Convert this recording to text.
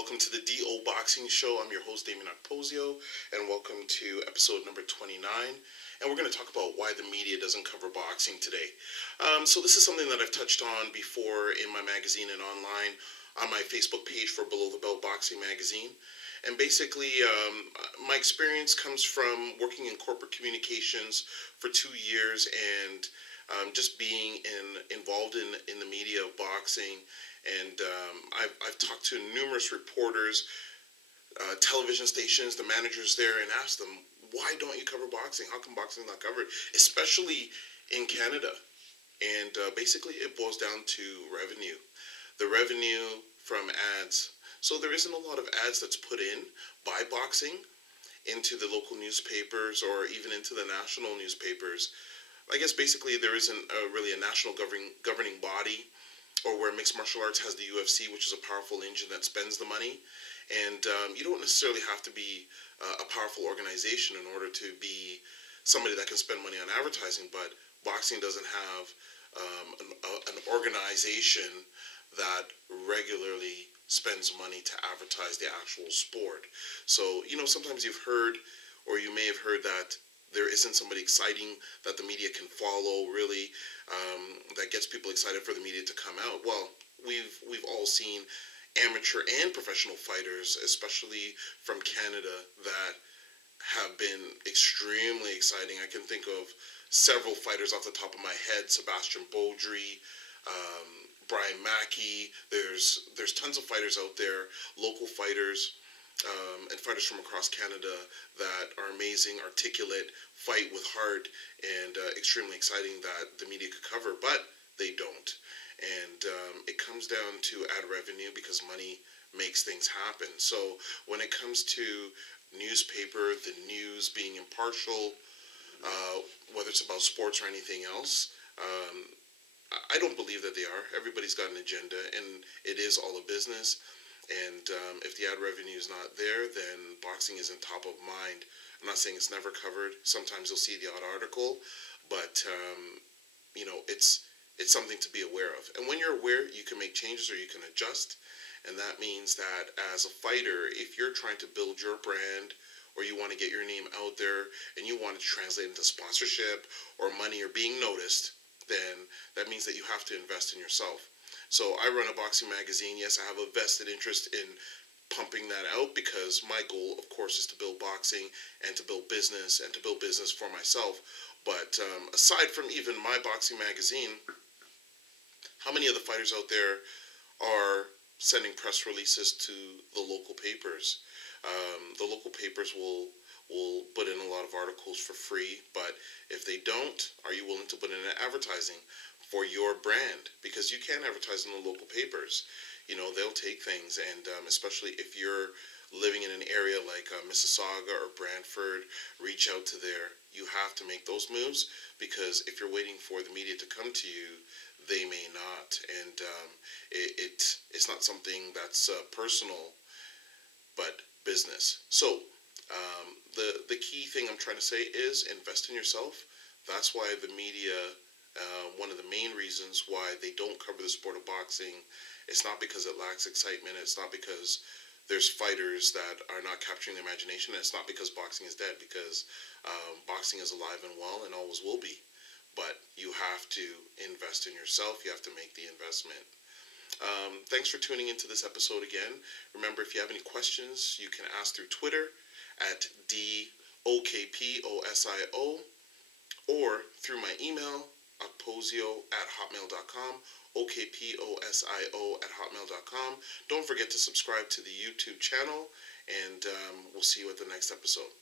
welcome to the DO Boxing Show. I'm your host, Dameon Okposio, and welcome to episode number 29. And we're going to talk about why the media doesn't cover boxing today. So this is something that I've touched on before in my magazine and online on my Facebook page for Below the Belt Boxing Magazine. And basically, my experience comes from working in corporate communications for 2 years and just being involved in the media of boxing. And I've talked to numerous reporters, television stations, the managers there, and asked them, why don't you cover boxing? How come boxing is not covered? Especially in Canada. And basically it boils down to revenue. The revenue from ads. So there isn't a lot of ads that's put in by boxing into the local newspapers or even into the national newspapers. I guess basically there isn't really a national governing body, or where mixed martial arts has the UFC, which is a powerful engine that spends the money. And you don't necessarily have to be a powerful organization in order to be somebody that can spend money on advertising, but boxing doesn't have an organization that regularly spends money to advertise the actual sport. So, sometimes you've heard, or you may have heard, that there isn't somebody exciting that the media can follow, really, that gets people excited for the media to come out. Well, we've all seen amateur and professional fighters, especially from Canada, that have been extremely exciting. I can think of several fighters off the top of my head: Sebastian Beaudry, Brian Mackey. There's tons of fighters out there, local fighters, and fighters from across Canada that are amazing, articulate, fight with heart, and extremely exciting that the media could cover, but they don't. And it comes down to ad revenue, because money makes things happen. So when it comes to newspaper, the news being impartial, whether it's about sports or anything else, I don't believe that they are. Everybody's got an agenda, and it is all a business. And if the ad revenue is not there, then boxing isn't top of mind. I'm not saying it's never covered. Sometimes you'll see the odd article, but it's something to be aware of. And when you're aware, you can make changes or you can adjust. And that means that as a fighter, if you're trying to build your brand, or you want to get your name out there, and you want to translate into sponsorship or money or being noticed, then that means that you have to invest in yourself. So I run a boxing magazine. Yes, I have a vested interest in pumping that out, because my goal, of course, is to build boxing and to build business for myself. But aside from even my boxing magazine, how many of the fighters out there are sending press releases to the local papers? The local papers will put in a lot of articles for free, but if they don't, are you willing to put in advertising for your brand? Because you can advertise in the local papers. They'll take things, and especially if you're living in an area like Mississauga or Brantford, reach out to there. You have to make those moves, because if you're waiting for the media to come to you, they may not. And it's not something that's personal, but business. So the key thing I'm trying to say is invest in yourself. That's why the media, one of the main reasons why they don't cover the sport of boxing, it's not because it lacks excitement. It's not because there's fighters that are not capturing the imagination. It's not because boxing is dead, because boxing is alive and well and always will be. But you have to invest in yourself. You have to make the investment. Thanks for tuning into this episode again. Remember, if you have any questions, you can ask through Twitter at DOKPOSIO, or through my email, okposio@hotmail.com, okposio@hotmail.com. Don't forget to subscribe to the YouTube channel, and we'll see you at the next episode.